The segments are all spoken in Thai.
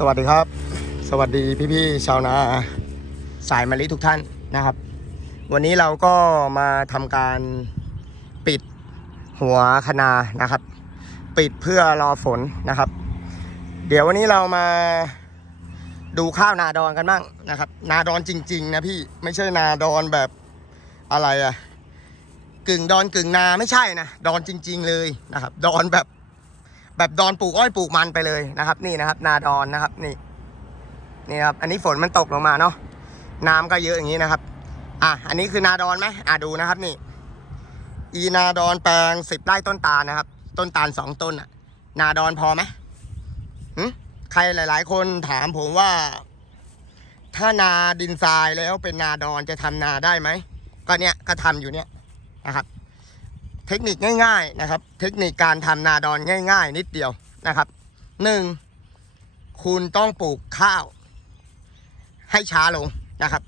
สวัสดีครับ สวัสดีพี่ๆชาวนา สายมะลิทุกท่านนะครับ วันนี้เราก็มาทำการปิดหัวคะนานะครับ ปิดเพื่อรอฝนนะครับ เดี๋ยววันนี้เรามาดูข้าวนาดอนกันบ้างนะครับ นาดอนจริง ๆ นะพี่ไม่ใช่นาดอนแบบอะไรอะกึ่งดอนกึ่งนาไม่ใช่นะดอนจริง ๆ เลยนะครับ ดอนแบบ แบบดอนปลูกอ้อยปลูกมันไปเลยนะครับ นี่นะครับ นาดอนนะครับนี่นี่ครับอันนี้ฝนมันตกลงมาเนาะน้ำก็เยอะอย่างนี้นะครับ อะอันนี้คือนาดอนไหมอะดูนะครับนี่ อีนาดอนแปลงสิบไร่ต้นตาลนะครับ ต้นตาลสองต้นอะ นาดอนพอไหมหใครหลาย ๆ คนถามผมว่า ถ้านาดินทรายแล้วเป็นนาดอนจะทำนาได้ไหมก็เนี้ยก็ทำอยู่เนี้ยนะครับ เทคนิคง่าย ๆนะครับ เทคนิคการทำนาดอนง่าย ๆ นิดเดียวนะครับหนึ่งคุณต้องปลูกข้าว ให้ช้าลงนะครับ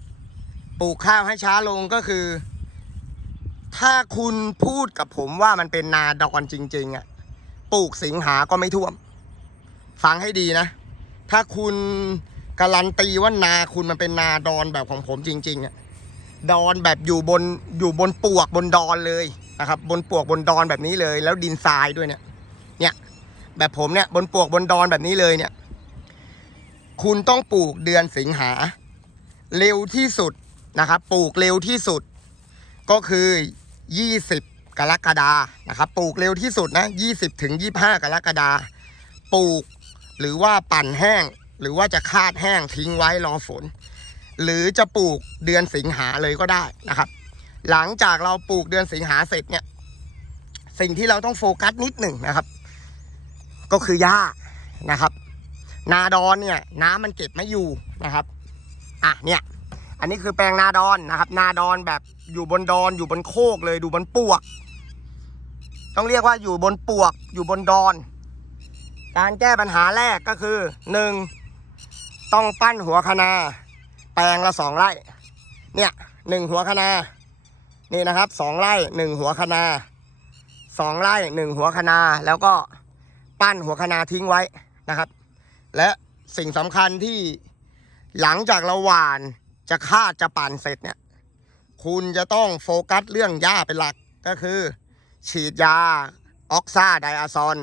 ปลูกข้าวให้ช้าลงก็คือ ถ้าคุณพูดกับผมว่ามันเป็นนาดอนจริงๆอะปลูกสิงหาก็ไม่ท่วม ฟังให้ดีนะ ถ้าคุณการันตีว่านาคุณมันเป็นนาดอนแบบของผมจริง ๆอะดอนแบบอยู่บนอยู่บนปวกบนดอนเลย นะครับบนปวกบนดอนแบบนี้เลย แล้วดินทรายด้วยเนี่ยเนี่ยแบบผมเนี่ยบนปวกบนดอนแบบนี้เลยเนี่ย คุณต้องปลูกเดือนสิงหา เร็วที่สุดนะครับ ปลูกเร็วที่สุด ก็คือ 20 กรกฎานะครับ ปลูกเร็วที่สุดนะ 20 ถึง 25 กรกฎาปลูกหรือว่าปั่นแห้ง หรือว่าจะคาดแห้งทิ้งไว้รอฝน หรือจะปลูกเดือนสิงหาเลยก็ได้นะครับ หลังจากเราปลูกเดือนสิงหาเสร็จเนี่ย สิ่งที่เราต้องโฟกัสนิดหนึ่งนะครับ ก็คือหญ้านะครับ นาดอนเนี่ย น้ำมันเก็บไม่อยู่นะครับ อะเนี่ย อันนี้คือแปลงนาดอนนะครับ นาดอนแบบอยู่บนดอนอยู่บนโคกเลยดูบนปวก ต้องเรียกว่าอยู่บนปวก อยู่บนดอน การแก้ปัญหาแรกก็คือหนึ่งต้องปั้นหัวคะนา แปลงละสองไร่ เนี่ยหนึ่งหัวคะนา นี่นะครับสองไร่หนึ่งหัวคะนาสองไร่หนึ่งหัวคะนา แล้วก็ปั้นหัวคะนาทิ้งไว้นะครับ และสิ่งสำคัญที่หลังจากเราหว่านจะคาดจะปั่นเสร็จเนี่ย คุณจะต้องโฟกัสเรื่องหญ้าเป็นหลักก็คือ ฉีดยาออกซาไดอะซอน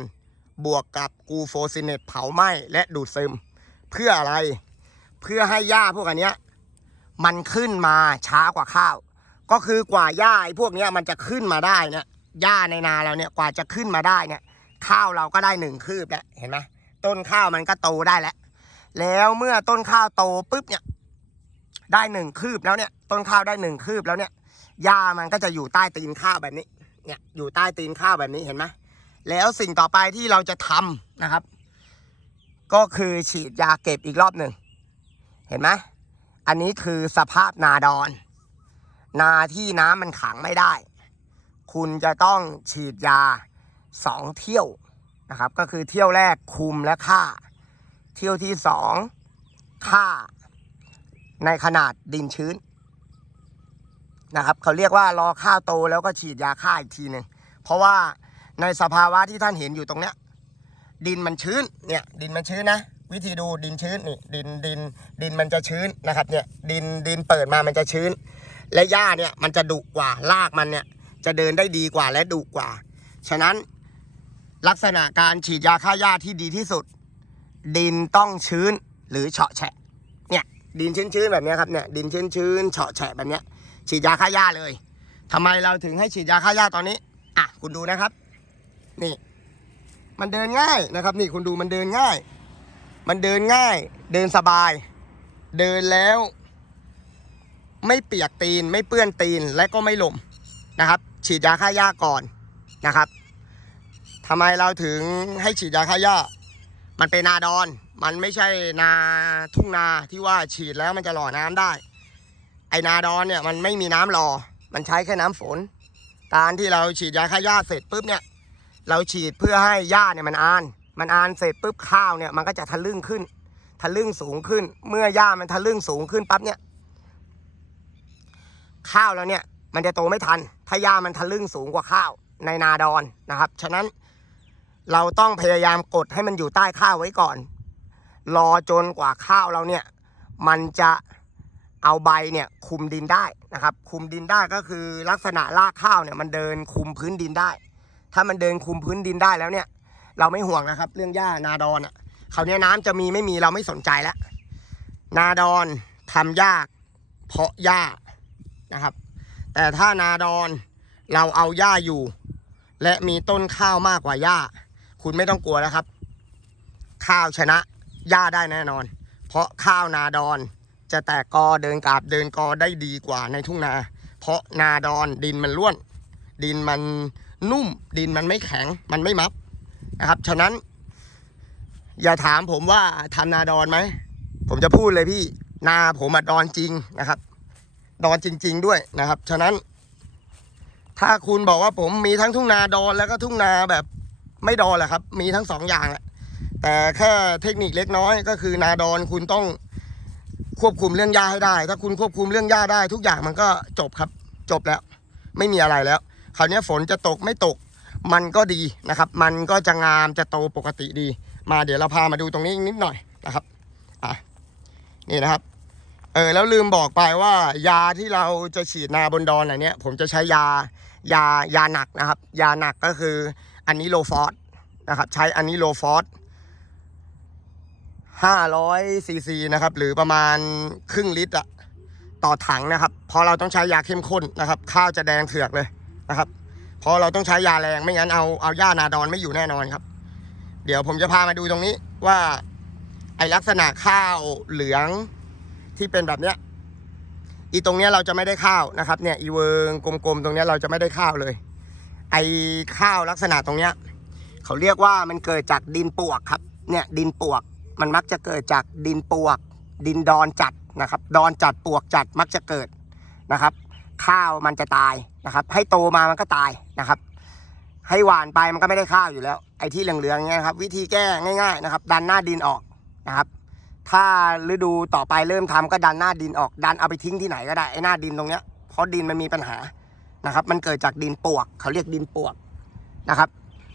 บวกกับกูโฟซินเนตเผาไหม้และดูดซึม เพื่ออะไร เพื่อให้หญ้าพวกอันเนี้ยมันขึ้นมาช้ากว่าข้าว ก็คือกว่าหญ้าไอ้พวกนี้มันจะขึ้นมาได้เนี่ยหญ้าในนาเราเนี่ยกว่าจะขึ้นมาได้เนี่ย ข้าวเราก็ได้หนึ่งคืบแล้วเห็นไหมต้นข้าวมันก็โตได้แล้ว แล้วเมื่อต้นข้าวโตปุ๊บเนี่ย ได้หนึ่งคืบแล้วเนี่ย ต้นข้าวได้หนึ่งคืบแล้วเนี่ยหญ้ามันก็จะอยู่ใต้ตีนข้าวแบบนี้ เนี่ยอยู่ใต้ตีนข้าวแบบนี้เห็นไหมแล้วสิ่งต่อไปที่เราจะทำนะครับ ก็คือฉีดยาเก็บอีกรอบหนึ่งเห็นไหมอันนี้คือสภาพนาดอน นาที่น้ำมันขังไม่ได้ คุณจะต้องฉีดยาสองเที่ยวนะครับ ก็คือเที่ยวแรกคุมและฆ่า เที่ยวที่สองฆ่า ในขนาดดินชื้นนะครับเขาเรียกว่ารอข้าวโตแล้วก็ฉีดยาฆ่าอีกทีหนึ่งเพราะว่าในสภาวะที่ท่านเห็นอยู่ตรงเนี้ย ดินมันชื้นเนี่ยดินมันชื้นนะวิธีดูดินชื้นนี่ดินดินดินมันจะชื้นนะครับเนี่ยดินดินเปิดมามันจะชื้น และหญ้าเนี่ยมันจะดุกว่ารากมันเนี่ย จะเดินได้ดีกว่าและดุกว่า ฉะนั้นลักษณะการฉีดยาฆ่าหญ้าที่ดีที่สุด ดินต้องชื้นหรือเฉาะแฉะเนี่ยดินชื้นๆแบบนี้ครับเนี่ยดินชื้นๆเฉาะแฉะแบบนี้ฉีดยาฆ่าหญ้าเลยทำไมเราถึงให้ฉีดยาฆ่าหญ้าตอนนี้อะคุณดูนะครับ นี่ มันเดินง่ายนะครับ นี่คุณดูมันเดินง่าย มันเดินง่าย เดินสบาย เดินแล้ว ไม่เปียกตีน ไม่เปื้อนตีนและก็ไม่หล่มนะครับ ฉีดยาฆ่าหญ้าก่อนนะครับทำไมเราถึงให้ฉีดยาฆ่าหญ้า มันเป็นนาดอน มันไม่ใช่นาทุ่งนาที่ว่าฉีดแล้วมันจะหล่อน้ำได้ ไอนาดอนเนี่ยมันไม่มีน้ำรอมันใช้แค่น้ำฝน การที่เราฉีดยาฆ่าหญ้าเสร็จปุ๊บเนี่ย เราฉีดเพื่อให้หญ้าเนี่ยมันอาน มันอานเสร็จปุ๊บข้าวเนี่ยมันก็จะทะลึ่งขึ้น ทะลึ่งสูงขึ้น เมื่อหญ้ามันทะลึ่งสูงขึ้นปั๊บเนี่ย ข้าวเราเนี่ย มันจะโตไม่ทัน ถ้าหญ้ามันทะลึ่งสูงกว่าข้าวในนาดอนนะครับ ฉะนั้นเราต้องพยายามกดให้มันอยู่ใต้ข้าวไว้ก่อน รอจนกว่าข้าวเราเนี่ย มันจะเอาใบเนี่ยคุมดินได้นะครับ คุมดินได้ก็คือลักษณะรากข้าวเนี่ยมันเดินคุมพื้นดินได้ ถ้ามันเดินคุมพื้นดินได้แล้วเนี่ย เราไม่ห่วงนะครับ เรื่องหญ้านาดอนอะคราเนี้ยน้ำจะมีไม่มีเราไม่สนใจแล้ว นาดอนทำยาก เพราะหญ้า นะครับ แต่ถ้านาดอนเราเอาหญ้าอยู่ และมีต้นข้าวมากกว่าหญ้า คุณไม่ต้องกลัวแล้วครับ ข้าวชนะหญ้าได้แน่นอน เพราะข้าวนาดอนจะแตกกอเดินกราบเดินกอได้ดีกว่าในทุ่งนา เพราะนาดอนดินมันร่วน ดินมันนุ่ม ดินมันไม่แข็ง มันไม่มับนะครับ ฉะนั้น อย่าถามผมว่าทำนาดอนไหม ผมจะพูดเลยพี่ นาผมอดอนจริงนะครับ ดอนจริง ๆ ด้วยนะครับ ฉะนั้น ถ้าคุณบอกว่าผมมีทั้งทุ่งนาดอนแล้วก็ทุ่งนาแบบไม่ดอนแหละครับ มีทั้งสองอย่างแหละแต่แค่เทคนิคเล็กน้อยก็คือนาดอนคุณต้องควบคุมเรื่องหญ้าให้ได้ ถ้าคุณควบคุมเรื่องหญ้าได้ ทุกอย่างมันก็จบครับ จบแล้ว ไม่มีอะไรแล้วคราวนี้ฝนจะตกไม่ตกมันก็ดีนะครับ มันก็จะงามจะโตปกติดี มาเดี๋ยวเราพามาดูตรงนี้นิดหน่อยนะครับอะนี่นะครับ เออแล้วลืมบอกไปว่ายาที่เราจะฉีดนาบนดอนอะไรเนี้ยผมจะใช้ยายายาหนักนะครับ ยาหนักก็คืออันนี้โลฟอสนะครับใช้อันนี้โลฟอส500ซีซีนะครับ หรือประมาณครึ่งลิตรอะต่อถังนะครับพราะเราต้องใช้ยาเข้มข้นนะครับ ข้าวจะแดงเถือกเลยนะครับพราะเราต้องใช้ยาแรงไม่งั้นเอาเอาหญ้านาดอนไม่อยู่แน่นอนครับ เดี๋ยวผมจะพามาดูตรงนี้ว่าไอลักษณะข้าวเหลือง ที่เป็นแบบเนี้ยอีตรงเนี้ยเราจะไม่ได้ข้าวนะครับเนี่ยอีเวิงกลมๆตรงเนี้ยเราจะไม่ได้ข้าวเลย ไอข้าวลักษณะตรงเนี้ยเขาเรียกว่ามันเกิดจากดินปวกครับเนี่ยดินปวกมันมักจะเกิดจากดินปวก ดินดอนจัดนะครับ ดอนจัดปวกจัดมักจะเกิดนะครับ ข้าวมันจะตายนะครับ ให้โตมามันก็ตายนะครับ ให้หวานไปมันก็ไม่ได้ข้าวอยู่แล้ว ไอ้ที่เหลืองๆเงี้ยครับ วิธีแก้ง่าย ๆ นะครับ ดันหน้าดินออกนะครับ ถ้าฤดูต่อไปเริ่มทำก็ดันหน้าดินออกดันเอาไปทิ้งที่ไหนก็ได้ไอ้หน้าดินตรงเนี้ยเพราะดินมันมีปัญหานะครับ มันเกิดจากดินปวก เขาเรียกดินปวกนะครับ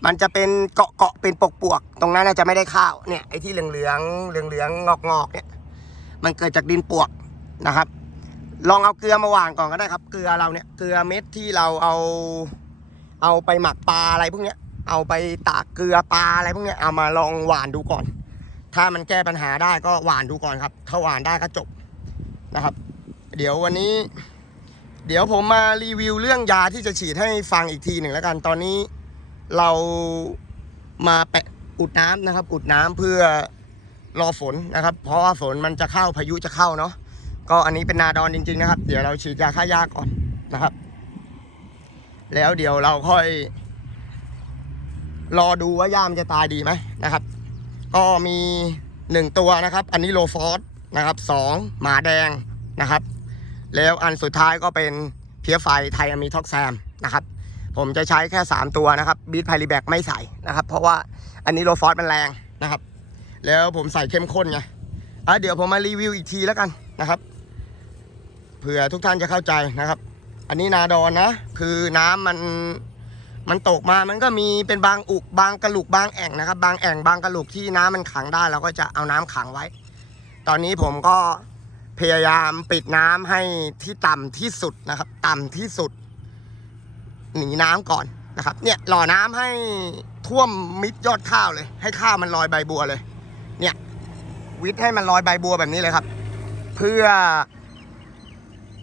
มันจะเป็นเกาะเกาะเป็นปกปวก ตรงนั้นน่าจะไม่ได้ข้าวเนี่ยไอ้ที่เหลืองเหลืองเหลืองเหลืองงอกงอกเนี่ยมันเกิดจากดินปวกนะครับ ลองเอาเกลือมาหว่านก่อนก็ได้ครับ เกลือเราเนี่ยเกลือเม็ดที่เราเอาเอาไปหมักปลาอะไรพวกเนี้ยเอาไปตากเกลือปลาอะไรพวกเนี้ยเอามาลองหวานดูก่อน ถ้ามันแก้ปัญหาได้ก็หวานดูก่อนครับ ถ้าหวานได้ก็จบนะครับ เดี๋ยววันนี้ เดี๋ยวผมมารีวิวเรื่องยาที่จะฉีดให้ฟังอีกทีหนึ่งแล้วกัน ตอนนี้เรามาแปะอุดน้ำนะครับ อุดน้ำเพื่อรอฝนนะครับ เพราะว่าฝนมันจะเข้าพายุจะเข้าเนาะ ก็อันนี้เป็นนาดอนจริง ๆ นะครับ เดี๋ยวเราฉีดยาฆ่าหญ้าก่อนนะครับ แล้วเดี๋ยวเราค่อย รอดูว่าหญ้ามันจะตายดีไหมนะครับ ก็มีหนึ่งตัวนะครับ อันนี้โลฟอสนะครับสองหมาแดงนะครับ แล้วอันสุดท้ายก็เป็นเพียไฟไทยอมีท็อกแซมนะครับผมจะใช้แค่ 3 ตัวนะครับบีทไพรีแบกไม่ใส่นะครับ เพราะว่าอันนี้โลฟอสมันแรงนะครับ แล้วผมใส่เข้มข้นไงอะเดี๋ยวผมมารีวิวอีกทีแล้วกันนะครับเผื่อทุกท่านจะเข้าใจนะครับ อันนี้นาดอนนะ คือน้ำมัน มันตกมามันก็มีเป็นบางอุกบางกระลุกบางแอ่งนะครับ บางแอ่งบางกระลุกที่น้ำมันขังได้เราก็จะเอาน้ำขังไว้ ตอนนี้ผมก็พยายามปิดน้ำให้ที่ต่ำที่สุดนะครับ ต่ำที่สุด หนีน้ำก่อนนะครับ เนี่ยหล่อน้ำให้ท่วมมิดยอดข้าวเลย ให้ข้าวมันลอยใบบัวเลย เนี่ยวิทย์ให้มันลอยใบบัวแบบนี้เลยครับ เพื่อ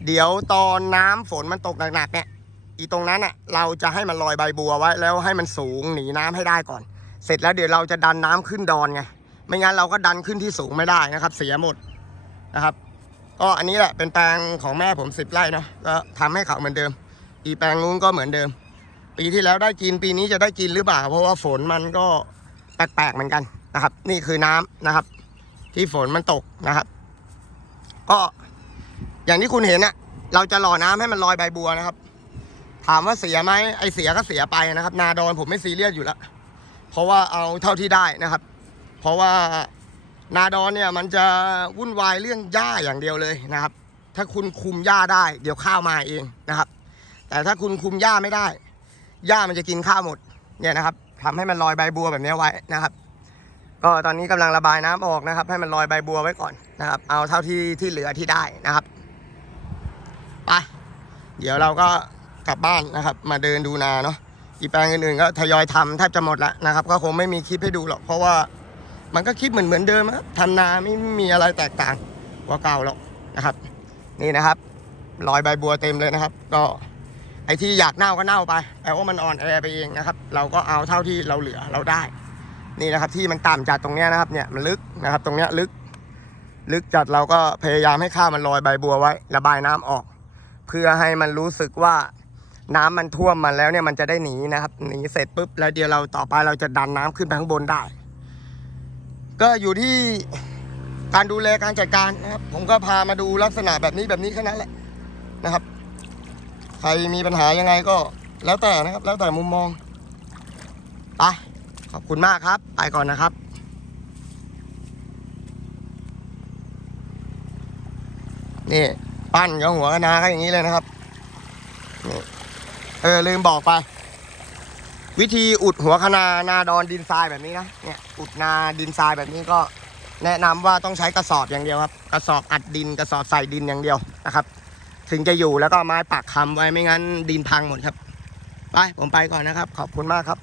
เดี๋ยวตอนน้ำฝนมันตกหนักๆเนี่ย อีตรงนั้นน่ะเราจะให้มันลอยใบบัวไว้ แล้วให้มันสูงหนีน้ำให้ได้ก่อน เสร็จแล้วเดี๋ยวเราจะดันน้ำขึ้นดอนไงไม่งั้นเราก็ดันขึ้นที่สูงไม่ได้นะครับ เสียหมดนะครับก็อันนี้แหละเป็นแปลงของแม่ผมสิบไร่นะก็ทำให้เขาเหมือนเดิม อีแปลงนู้นก็เหมือนเดิม ปีที่แล้วได้กินปีนี้จะได้กินหรือเปล่า เพราะว่าฝนมันก็แปลกๆเหมือนกันนะครับ นี่คือน้ำนะครับ ที่ฝนมันตกนะครับ ก็อย่างที่คุณเห็นน่ะเราจะหล่อน้ำให้มันลอยใบบัวนะครับ ถามว่าเสียไหมไอเสียก็เสียไปนะครับ นาดอนผมไม่ซีเรียสอยู่แล้วเพราะว่าเอาเท่าที่ได้นะครับ เพราะว่านาดอนเนี่ยมันจะวุ่นวายเรื่องหญ้าอย่างเดียวเลยนะครับ ถ้าคุณคุมหญ้าได้เดี๋ยวข้าวมาเองนะครับ แต่ถ้าคุณคุมหญ้าไม่ได้หญ้ามันจะกินข้าวหมดเนี่ยนะครับทำให้มันลอยใบบัวแบบนี้ไว้นะครับ ก็ตอนนี้กำลังระบายน้ำออกนะครับ ให้มันลอยใบบัวไว้ก่อนนะครับ เอาเท่าที่ที่เหลือที่ได้นะครับไปเดี๋ยวเราก็ กลับบ้านนะครับ มาเดินดูนาเนาะอีแปลงอื่นๆก็ทยอยทำแทบจะหมดแล้วนะครับ ก็คงไม่มีคลิปให้ดูหรอก เพราะว่ามันก็คลิปเหมือนเหมือนเดิมครับทำนาไม่มีอะไรแตกต่างกว่าเก่าหรอกนะครับ นี่นะครับรอยใบบัวเต็มเลยนะครับ ก็ไอที่อยากเน่าก็เน่าไปแปลว่ามันอ่อนแอไปเองนะครับ เราก็เอาเท่าที่เราเหลือเราได้ นี่นะครับที่มันต่ำจัดตรงเนี้ยนะครับเนี่ยมันลึกนะครับ ตรงเนี้ยลึก ลึกจัดเราก็พยายามให้ข้าวมันลอยใบบัวไว้ ระบายน้ำออก เพื่อให้มันรู้สึกว่า น้ำมันท่วมมันแล้วเนี่ยมันจะได้หนีนะครับหนีเสร็จปุ๊บแล้วเดี๋ยวเราต่อไปเราจะดันน้ำขึ้นไปข้างบนได้ ก็อยู่ที่การดูแลการจัดการนะครับ ผมก็พามาดูลักษณะแบบนี้แบบนี้แค่นั้นแหละนะครับ ใครมีปัญหายังไงก็แล้วแต่นะครับ แล้วแต่มุมมองไปขอบคุณมากครับ ไปก่อนนะครับนี่ ปั้นกับหัวกะนาก็อย่างนี้เลยนะครับนี่ เออลืมบอกไป วิธีอุดหัวคะนานาดอนดินทรายแบบนี้นะเนี่ยอุดนาดินทรายแบบนี้ก็แนะนำว่าต้องใช้กระสอบอย่างเดียวครับ กระสอบอัดดินกระสอบใส่ดินอย่างเดียวนะครับ ถึงจะอยู่แล้วก็ไม้ปักคำไว้ไม่งั้นดินพังหมดครับ ไปผมไปก่อนนะครับ ขอบคุณมากครับ